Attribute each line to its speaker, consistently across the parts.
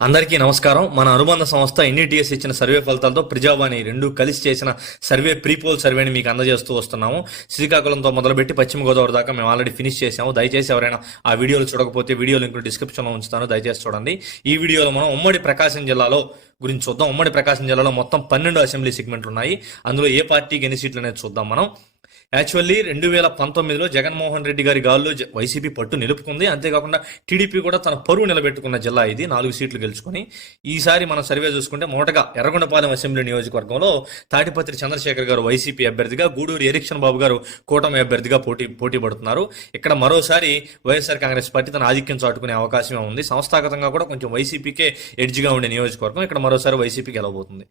Speaker 1: అందరికీ నమస్కారం. మన అనుబంధ సంస్థ ఎన్ఈటీఎస్ ఇచ్చిన సర్వే ఫలితాలతో ప్రజావాణి రెండు కలిసి చేసిన సర్వే ప్రీపోల్ సర్వేని మీకు అందజేస్తూ వస్తున్నాము. శ్రీకాకుళంతో మొదలుపెట్టి పశ్చిమ గోదావరి దాకా మేము ఆల్రెడీ ఫినిష్ చేసాము దయచేసి ఎవరైనా ఆ వీడియోలు చూడకపోతే వీడియో లింక్ డిస్క్రిప్షన్లో ఉంచుతాను. దయచేసి చూడండి. ఈ వీడియోలో మనం ఉమ్మడి ప్రకాశం జిల్లాలో గురించి చూద్దాం. ఉమ్మడి ప్రకాశం జిల్లాలో మొత్తం పన్నెండు అసెంబ్లీ సెగ్మెంట్లు ఉన్నాయి. అందులో ఏ పార్టీకి ఎన్ని సీట్లు అనేది చూద్దాం మనం. యాక్చువల్లీ రెండు వేల పంతొమ్మిదిలో జగన్మోహన్ రెడ్డి గారి గాల్లో జ- వైసీపీ పట్టు నిలుపుకుంది. అంతేకాకుండా టీడీపీ కూడా తన పరువు నిలబెట్టుకున్న జిల్లా ఇది. నాలుగు సీట్లు గెలుచుకొని ఈసారి మనం సర్వే చూసుకుంటే మొదటగా ఎర్రగొండపాలెం అసెంబ్లీ నియోజకవర్గంలో తాటిపత్రి చంద్రశేఖర్ గారు వైసీపీ అభ్యర్థిగా గూడూరు ఎరిక్షన్ బాబు గారు కూటమి అభ్యర్థిగా పోటీ పోటీ పడుతున్నారు. ఇక్కడ మరోసారి వైఎస్ఆర్ కాంగ్రెస్ పార్టీ తన ఆధిక్యం చాటుకునే అవకాశం ఉంది. సంస్థాగతంగా కూడా కొంచెం వైసీపీకే ఎడ్జ్గా ఉండే నియోజకవర్గం. ఇక్కడ మరోసారి వైసీపీ గెలవబోతుంది.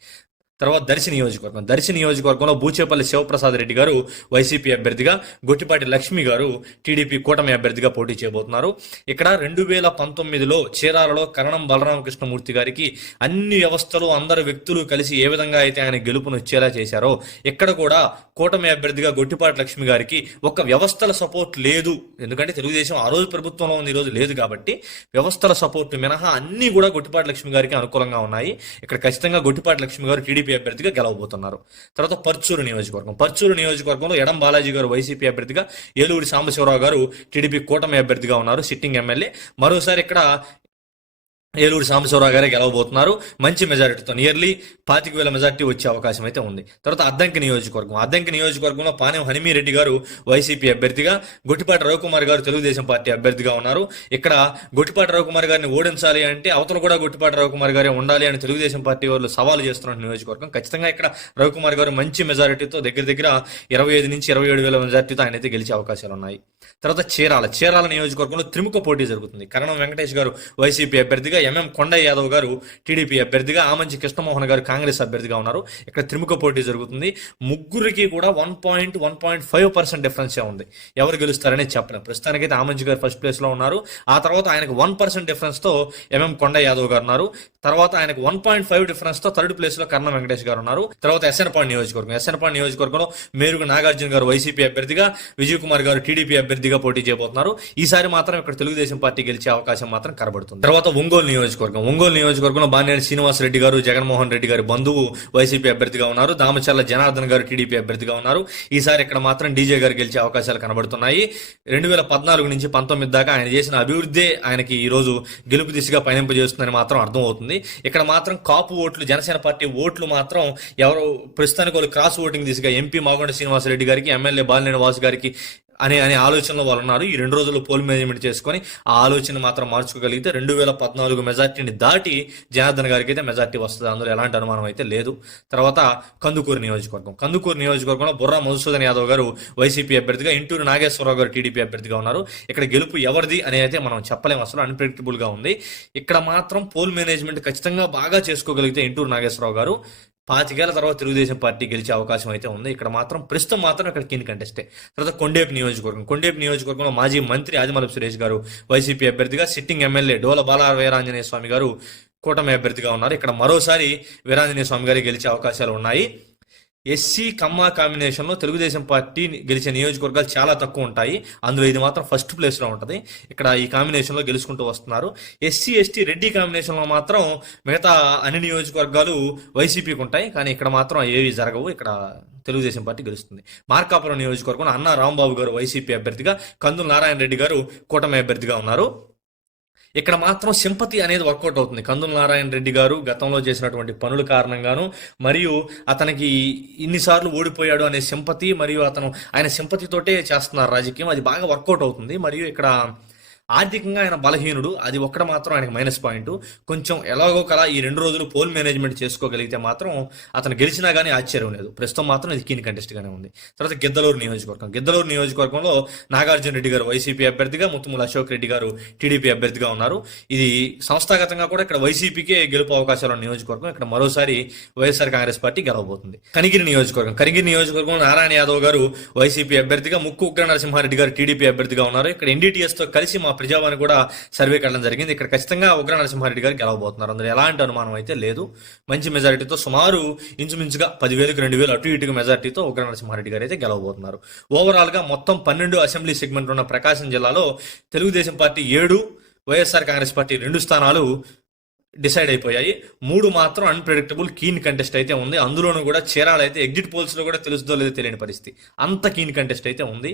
Speaker 1: తర్వాత దర్శి నియోజకవర్గం. దర్శి నియోజకవర్గంలో బూచేపల్లి శివప్రసాద్ రెడ్డి గారు వైసీపీ అభ్యర్థిగా గొట్టిపాటి లక్ష్మి గారు టీడీపీ కూటమి అభ్యర్థిగా పోటీ చేయబోతున్నారు. ఇక్కడ రెండు వేల పంతొమ్మిదిలో చీరాలలో కరణం బలరామకృష్ణమూర్తి గారికి అన్ని వ్యవస్థలు అందరు వ్యక్తులు కలిసి ఏ విధంగా అయితే ఆయన గెలుపును వచ్చేలా చేశారో ఇక్కడ కూడా కూటమి అభ్యర్థిగా గొట్టిపాటి లక్ష్మి గారికి ఒక వ్యవస్థల సపోర్ట్ లేదు. ఎందుకంటే తెలుగుదేశం ఆ రోజు ప్రభుత్వంలో ఉంది ఈ రోజు లేదు కాబట్టి వ్యవస్థల సపోర్ట్ మినహా అన్ని కూడా గొట్టిపాటి లక్ష్మి గారికి అనుకూలంగా ఉన్నాయి. ఇక్కడ ఖచ్చితంగా గొట్టిపాటి లక్ష్మి గారు టీడీపీ అభ్యర్థిగా గెలవబోతున్నారు. తర్వాత పర్చూరు నియోజకవర్గం. పర్చూరు నియోజకవర్గంలో ఎడం బాలాజీ గారు వైసీపీ అభ్యర్థిగా ఏలూరి సాంబశివరావు గారు టీడీపీ కూటమి అభ్యర్థిగా ఉన్నారు. Sitting MLA. మరోసారి ఇక్కడ ఏలూరు సాంబశివరావు గారే గెలవబోతున్నారు. మంచి మెజారిటీతో నియర్లీ పాతిక వేల మెజారిటీ వచ్చే అవకాశం అయితే ఉంది. తర్వాత అద్దంకి నియోజకవర్గం. అద్దంకి నియోజకవర్గంలో పానెం హనిమిరెడ్డి గారు వైసీపీ అభ్యర్థిగా గొట్టిపాటి రవికుమార్ గారు తెలుగుదేశం పార్టీ అభ్యర్థిగా ఉన్నారు. ఇక్కడ గొట్టిపాటి రవికుమార్ గారిని ఓడించాలి అంటే అవతల కూడా గొట్టిపాటి రవికుమార్ గారే ఉండాలి అని తెలుగుదేశం పార్టీ వాళ్ళు సవాలు చేస్తున్న నియోజకవర్గం. ఖచ్చితంగా ఇక్కడ రవికుమార్ గారు మంచి మెజారిటీతో దగ్గర దగ్గర ఇరవై ఐదు నుంచి ఇరవై ఏడు వేల మెజారిటీతో ఆయన అయితే గెలిచే అవకాశాలు ఉన్నాయి తర్వాత చీరాల చీరాల నియోజకవర్గంలో త్రిముఖ పోటీ జరుగుతుంది. కరణం వెంకటేష్ గారు వైసీపీ అభ్యర్థిగా ఎంఎం కొండయ్య యాదవ్ గారు టీడీపీ అభ్యర్థిగా ఆమంచి కృష్ణమోహన్ గారు కాంగ్రెస్ అభ్యర్థిగా ఉన్నారు. ఇక్కడ త్రిముఖ పోటీ జరుగుతుంది. ముగ్గురికి కూడా one point one point five percent difference ఉంది. ఎవరు గెలుస్తారనే చెప్పలేం. ప్రస్తుతానికైతే ఆమంచి గారు ఫస్ట్ ప్లేస్లో ఉన్నారు. ఆ తర్వాత ఆయనకు వన్ పర్సెంట్ డిఫరెన్స్తో ఎంఎం కొండయ్య యాదవ్ గారు ఉన్నారు. తర్వాత ఆయనకు వన్ పాయింట్ ఫైవ్ డిఫరెన్స్తో థర్డ్ ప్లేస్లో వెంకటేష్ గారు ఉన్నారు. తర్వాత ఎస్ఎన్పాడు నియోజకవర్గం. ఎస్ఎన్పాడు నియోజకవర్గంలో మేరుగు నాగార్జున గారు వైసీపీ అభ్యర్థిగా విజయ్ కుమార్ గారు టీడీపీ అభ్యర్థి అభ్యర్థిగా పోటీ చేయబోతున్నారు. ఈసారి మాత్రం ఇక్కడ తెలుగుదేశం పార్టీ గెలిచే అవకాశం మాత్రం కనబడుతుంది. తర్వాత ఒంగోలు నియోజకవర్గం. ఒంగోలు నియోజకవర్గంలో బాలినేని శ్రీనివాస్ రెడ్డి గారు జగన్మోహన్ రెడ్డి గారి బంధువు వైసీపీ అభ్యర్థిగా ఉన్నారు. దామచర్ల జనార్దన్ గారు టీడీపీ అభ్యర్థిగా ఉన్నారు. ఈసారి ఇక్కడ మాత్రం డీజే గారు గెలిచే అవకాశాలు కనబడుతున్నాయి. రెండు వేల పద్నాలుగు నుంచి పంతొమ్మిది దాకా ఆయన చేసిన అభివృద్ధి ఆయనకి ఈ రోజు గెలుపు దిశగా పయనింపజేస్తుందని మాత్రం అర్థం అవుతుంది ఇక్కడ మాత్రం కాపు ఓట్లు జనసేన పార్టీ ఓట్లు మాత్రం ఎవరు ప్రస్తుతానికి వాళ్ళు క్రాస్ ఓటింగ్ దిశగా ఎంపీ మాగొండ శ్రీనివాసరెడ్డి గారికి ఎమ్మెల్యే బాలినేని వాసు గారికి అనే అనే ఆలోచనలో వాళ్ళు ఉన్నారు. ఈ రెండు రోజులు పోల్ మేనేజ్మెంట్ చేసుకొని ఆ ఆలోచన మాత్రం మార్చుకోగలిగితే రెండు వేల పద్నాలుగు మెజార్టీని దాటి జనార్దన్ గారికి అయితే మెజార్టీ వస్తుంది. అందులో ఎలాంటి అనుమానం అయితే లేదు. తర్వాత కందుకూరు నియోజకవర్గం. కందుకూరు నియోజకవర్గంలో బుర్రా మధుసూదన్ యాదవ్ గారు వైసీపీ అభ్యర్థిగా ఇంటూరు నాగేశ్వరరావు గారు టీడీపీ అభ్యర్థిగా ఉన్నారు. ఇక్కడ గెలుపు ఎవరిది అని అయితే మనం చెప్పలేం అసలు. అన్ప్రెడిక్టబుల్గా ఉంది. ఇక్కడ మాత్రం పోల్ మేనేజ్మెంట్ ఖచ్చితంగా బాగా చేసుకోగలిగితే ఇంటూరు నాగేశ్వరరావు గారు పాతికేళ్ళ తర్వాత తెలుగుదేశం పార్టీ గెలిచే అవకాశం అయితే ఉంది. ఇక్కడ మాత్రం ప్రస్తుతం మాత్రం ఇక్కడ కీన్ కంటెస్టే తర్వాత కొండేపు నియోజకవర్గం. కొండేపు నియోజకవర్గంలో మాజీ మంత్రి ఆదిమలపు సురేష్ గారు వైసీపీ అభ్యర్థిగా సిట్టింగ్ ఎమ్మెల్యే డోల బాల వీరాంజనేయ స్వామి గారు కూటమి అభ్యర్థిగా ఉన్నారు. ఇక్కడ మరోసారి వీరాంజనేయ స్వామి గారి గెలిచే అవకాశాలు ఉన్నాయి. ఎస్సీ కమ్మా కాంబినేషన్లో తెలుగుదేశం పార్టీ గెలిచే నియోజకవర్గాలు చాలా తక్కువ ఉంటాయి. అందులో ఇది మాత్రం ఫస్ట్ ప్లేస్లో ఉంటది. ఇక్కడ ఈ కాంబినేషన్లో గెలుచుకుంటూ వస్తున్నారు. ఎస్సీ ఎస్టీ రెడ్డి కాంబినేషన్లో మాత్రం మిగతా అన్ని నియోజకవర్గాలు వైసీపీకి ఉంటాయి. కానీ ఇక్కడ మాత్రం ఏవి జరగవు. ఇక్కడ తెలుగుదేశం పార్టీ గెలుస్తుంది. మార్కాపురం నియోజకవర్గం అన్న రాంబాబు గారు వైసీపీ అభ్యర్థిగా కందుల నారాయణ రెడ్డి గారు కూటమి అభ్యర్థిగా ఉన్నారు. ఇక్కడ మాత్రం సింపతి అనేది వర్కౌట్ అవుతుంది. కందుల నారాయణ రెడ్డి గారు గతంలో చేసినటువంటి పనుల కారణంగాను మరియు అతనికి ఇన్నిసార్లు ఓడిపోయాడు అనే సింపతి మరియు అతను ఆయన సింపతితోటే చేస్తున్నారు రాజకీయం. అది బాగా వర్కౌట్ అవుతుంది. మరియు ఇక్కడ ఆర్థికంగా ఆయన బలహీనుడు. అది ఒక్కడ మాత్రం ఆయనకు మైనస్ పాయింట్. కొంచెం ఎలాగో కలా ఈ రెండు రోజులు పోల్ మేనేజ్మెంట్ చేసుకోగలిగితే మాత్రం అతను గెలిచినా కానీ ఆశ్చర్యం లేదు. ప్రస్తుతం మాత్రం ఇది కీన్ కంటెస్ట్గానే ఉంది. తర్వాత గిద్దలూరు నియోజకవర్గం. గిద్దలూరు నియోజకవర్గంలో నాగార్జున రెడ్డి గారు వైసీపీ అభ్యర్థిగా ముత్తుముల అశోక్ రెడ్డి గారు టీడీపీ అభ్యర్థిగా ఉన్నారు. ఇది సంస్థాగతంగా కూడా ఇక్కడ వైసీపీకే గెలుపు అవకాశాలు ఉన్న నియోజకవర్గం. ఇక్కడ మరోసారి వైఎస్ఆర్ కాంగ్రెస్ పార్టీ గెలవబోతుంది. కనిగిరి నియోజకవర్గం. కనిగిరి నియోజకవర్గం నారాయణ యాదవ్ గారు వైసీపీ అభ్యర్థిగా ముక్కు ఉగ్ర నరసింహారెడ్డి గారు టీడీపీ అభ్యర్థిగా ఉన్నారు. ఇక్కడ ఎన్డీటీఎస్తో కలిసి మా ప్రజావాణి కూడా సర్వే కట్టడం జరిగింది. ఇక్కడ ఖచ్చితంగా ఉగ్ర నరసింహారెడ్డి గారు గెలవబోతున్నారు. అందులో ఎలాంటి అనుమానం అయితే లేదు. మంచి మెజారిటీతో సుమారు ఇంచుమించుగా పదివేలకు రెండు వేలు అటు ఇటుకు మెజారిటీతో ఉగ్ర నరసింహారెడ్డి గారు అయితే గెలవబోతున్నారు. ఓవరాల్గా మొత్తం పన్నెండు అసెంబ్లీ సెగ్మెంట్ ఉన్న ప్రకాశం జిల్లాలో తెలుగుదేశం పార్టీ ఏడు వైఎస్ఆర్ కాంగ్రెస్ పార్టీ రెండు స్థానాలు డిసైడ్ అయిపోయాయి. మూడు మాత్రం అన్ప్రెడిక్టబుల్ కీన్ కంటెస్ట్ అయితే ఉంది. అందులోనూ కూడా చీరాల అయితే ఎగ్జిట్ పోల్స్లో కూడా తెలుస్తుందో లేదో తెలియని పరిస్థితి. అంత కీన్ కంటెస్ట్ అయితే ఉంది.